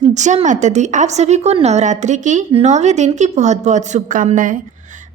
जय माता दी। आप सभी को नवरात्रि की 9वें दिन की बहुत बहुत शुभकामनाएं।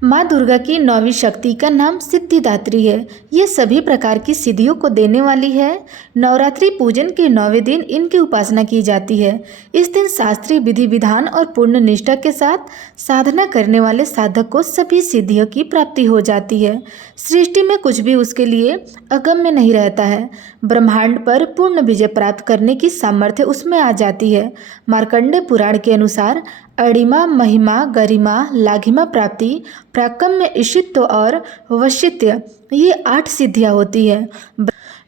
माँ दुर्गा की 9वीं शक्ति का नाम सिद्धिदात्री है। ये सभी प्रकार की सिद्धियों को देने वाली है। नवरात्रि पूजन के 9वें दिन इनकी उपासना की जाती है। इस दिन शास्त्रीय विधि विधान और पूर्ण निष्ठा के साथ साधना करने वाले साधक को सभी सिद्धियों की प्राप्ति हो जाती है। सृष्टि में कुछ भी उसके लिए अगम्य नहीं रहता है। ब्रह्मांड पर पूर्ण विजय प्राप्त करने की सामर्थ्य उसमें आ जाती है। मार्कंडेय पुराण के अनुसार अणिमा, महिमा, गरिमा, लाघिमा प्राप्ति, प्राकम्य, ईशित्व और वशित्य, ये 8 सिद्धियां होती है।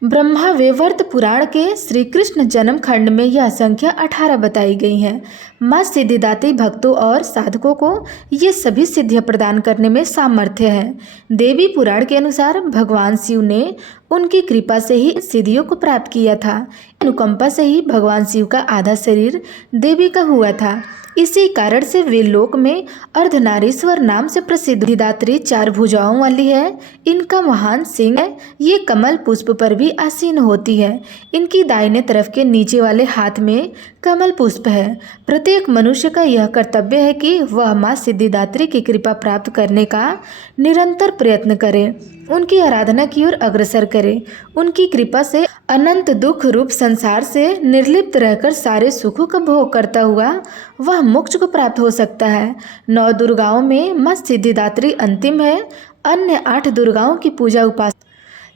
ब्रह्मा वैवर्त पुराण के श्री कृष्ण जन्म खंड में यह संख्या 18 बताई गई है। माँ सिद्धिदात्री भक्तों और साधकों को ये सभी सिद्धियां प्रदान करने में सामर्थ्य है। देवी पुराण के अनुसार भगवान शिव ने उनकी कृपा से ही सिद्धियों को प्राप्त किया था। अनुकंपा से ही भगवान शिव का आधा शरीर देवी का हुआ था। इसी कारण से वे लोक में अर्धनारीश्वर नाम से प्रसिद्ध। सिद्धिदात्री 4 भुजाओं वाली है। इनका महान सिंह है। ये कमल पुष्प पर भी आसीन होती है। इनकी दाहिने तरफ के नीचे वाले हाथ में कमल पुष्प है। प्रत्येक मनुष्य का यह कर्तव्य है कि वह माँ सिद्धिदात्री की कृपा प्राप्त करने का निरंतर प्रयत्न करे, उनकी आराधना की ओर अग्रसर करे। उनकी कृपा से अनंत दुख रूप संसार से निर्लिप्त रहकर सारे सुखों का भोग करता हुआ वह मोक्ष को प्राप्त हो सकता है। 9 दुर्गाओं में माँ सिद्धिदात्री अंतिम है। अन्य 8 दुर्गाओं की पूजा उपासना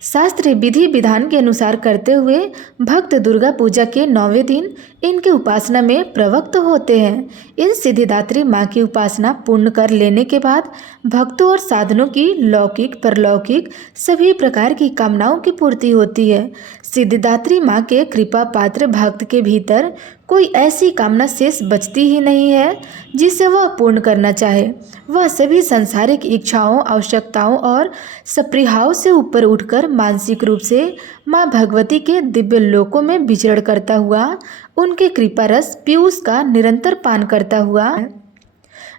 शास्त्रीय विधि विधान के अनुसार करते हुए भक्त दुर्गा पूजा के 9वें दिन इनके उपासना में प्रवृत्त होते हैं। इन सिद्धिदात्री माँ की उपासना पूर्ण कर लेने के बाद भक्तों और साधनों की लौकिक परलौकिक सभी प्रकार की कामनाओं की पूर्ति होती है। सिद्धिदात्री माँ के कृपा पात्र भक्त के भीतर कोई ऐसी कामना शेष बचती ही नहीं है जिसे वह पूर्ण करना चाहे। वह सभी सांसारिक इच्छाओं, आवश्यकताओं और सप्रीहाओं से ऊपर उठकर मानसिक रूप से माँ भगवती के दिव्य लोकों में विचरण करता हुआ उनके कृपा रस पीयूष का निरंतर पान करता हुआ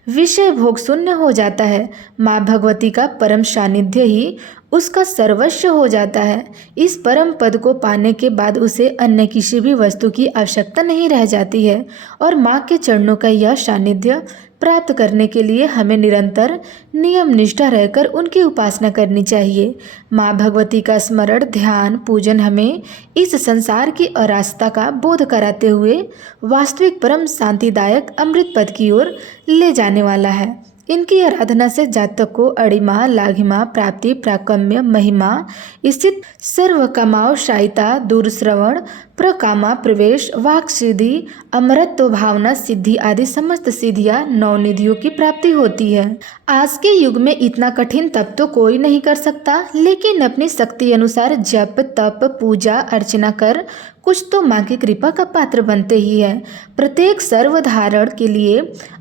विषय भोग शून्य हो जाता है। माँ भगवती का परम सानिध्य ही उसका सर्वस्व हो जाता है। इस परम पद को पाने के बाद उसे अन्य किसी भी वस्तु की आवश्यकता नहीं रह जाती है और माँ के चरणों का यह सानिध्य प्राप्त करने के लिए हमें निरंतर नियम निष्ठा रहकर उनकी उपासना करनी चाहिए। माँ भगवती का स्मरण, ध्यान, पूजन हमें इस संसार की अराजकता का बोध कराते हुए वास्तविक परम शांतिदायक अमृत पद की ओर ले जाने वाला है। इनकी आराधना से जातक को अणिमा, लाघिमा प्राप्ति, प्राकम्य, महिमा स्थित सर्व कामाओ शायिता, दूरश्रवण, प्रकामा, प्रवेश, वाक सिद्धि, अमरत्व, भावना सिद्धि आदि समस्त सिद्धियां 9 निधियों की प्राप्ति होती है। आज के युग में इतना कठिन तप तो कोई नहीं कर सकता, लेकिन अपनी शक्ति अनुसार जप, तप, पूजा अर्चना कर कुछ तो माँ की कृपा का पात्र बनते ही है। प्रत्येक सर्वधारण के लिए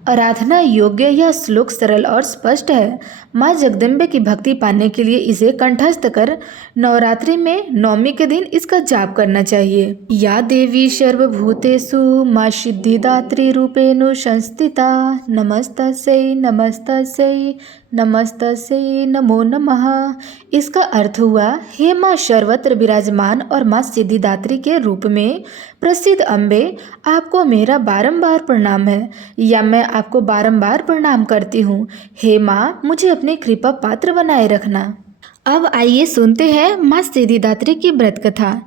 आराधना योग्य यह श्लोक सरल और स्पष्ट है। माँ जगदम्बे की भक्ति पाने के लिए इसे कंठस्थ कर नवरात्रि में 9वीं के दिन इसका जाप करना चाहिए। या देवी सर्वभूतेषु माँ सिद्धिदात्री रूपेण संस्थिता, नमस्तस्यै नमस्तस्यै नमस्तस्यै नमो नमः। इसका अर्थ हुआ, हे माँ सर्वत्र विराजमान और माँ सिद्धिदात्री के रूप में प्रसिद्ध अम्बे, आपको मेरा बारंबार प्रणाम है या मैं आपको बारंबार प्रणाम करती हूँ। हे माँ, मुझे अपनी कृपा पात्र बनाए रखना। अब आइए सुनते हैं माँ सिद्धिदात्री की व्रत कथा।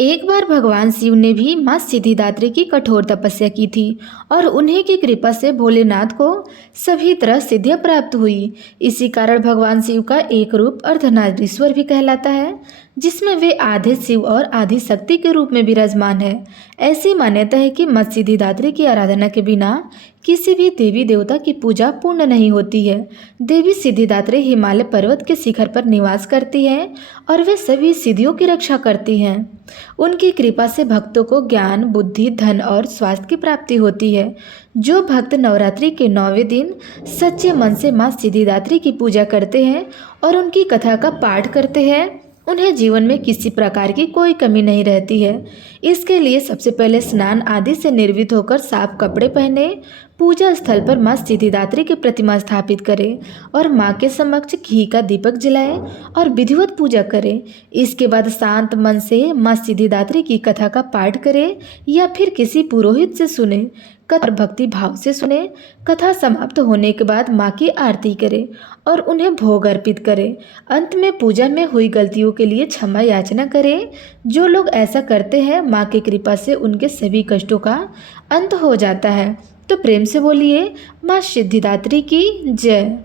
एक बार भगवान शिव ने भी माँ सिद्धिदात्री की कठोर तपस्या की थी और उन्हीं की कृपा से भोलेनाथ को सभी तरह सिद्धियां प्राप्त हुई। इसी कारण भगवान शिव का एक रूप अर्धनारीश्वर भी कहलाता है, जिसमें वे आधे शिव और आधी शक्ति के रूप में विराजमान है। ऐसी मान्यता है कि माँ सिद्धिदात्री की आराधना के बिना किसी भी देवी देवता की पूजा पूर्ण नहीं होती है। देवी सिद्धिदात्री हिमालय पर्वत के शिखर पर निवास करती हैं और वे सभी सिद्धियों की रक्षा करती हैं। उनकी कृपा से भक्तों को ज्ञान, बुद्धि, धन और स्वास्थ्य की प्राप्ति होती है। जो भक्त नवरात्रि के 9वें दिन सच्चे मन से माँ सिद्धिदात्री की पूजा करते हैं और उनकी कथा का पाठ करते हैं, उन्हें जीवन में किसी प्रकार की कोई कमी नहीं रहती है। इसके लिए सबसे पहले स्नान आदि से निर्वित होकर साफ कपड़े पहने, पूजा स्थल पर माँ सिद्धिदात्री की प्रतिमा स्थापित करें और माँ के समक्ष घी का दीपक जलाएं और विधिवत पूजा करें। इसके बाद शांत मन से माँ सिद्धिदात्री की कथा का पाठ करें या फिर किसी पुरोहित से सुने। कथा और भक्ति भाव से सुने। कथा समाप्त होने के बाद माँ की आरती करें और उन्हें भोग अर्पित करें। अंत में पूजा में हुई गलतियों के लिए क्षमा याचना करें। जो लोग ऐसा करते हैं माँ की कृपा से उनके सभी कष्टों का अंत हो जाता है। तो प्रेम से बोलिए माँ सिद्धिदात्री की जय।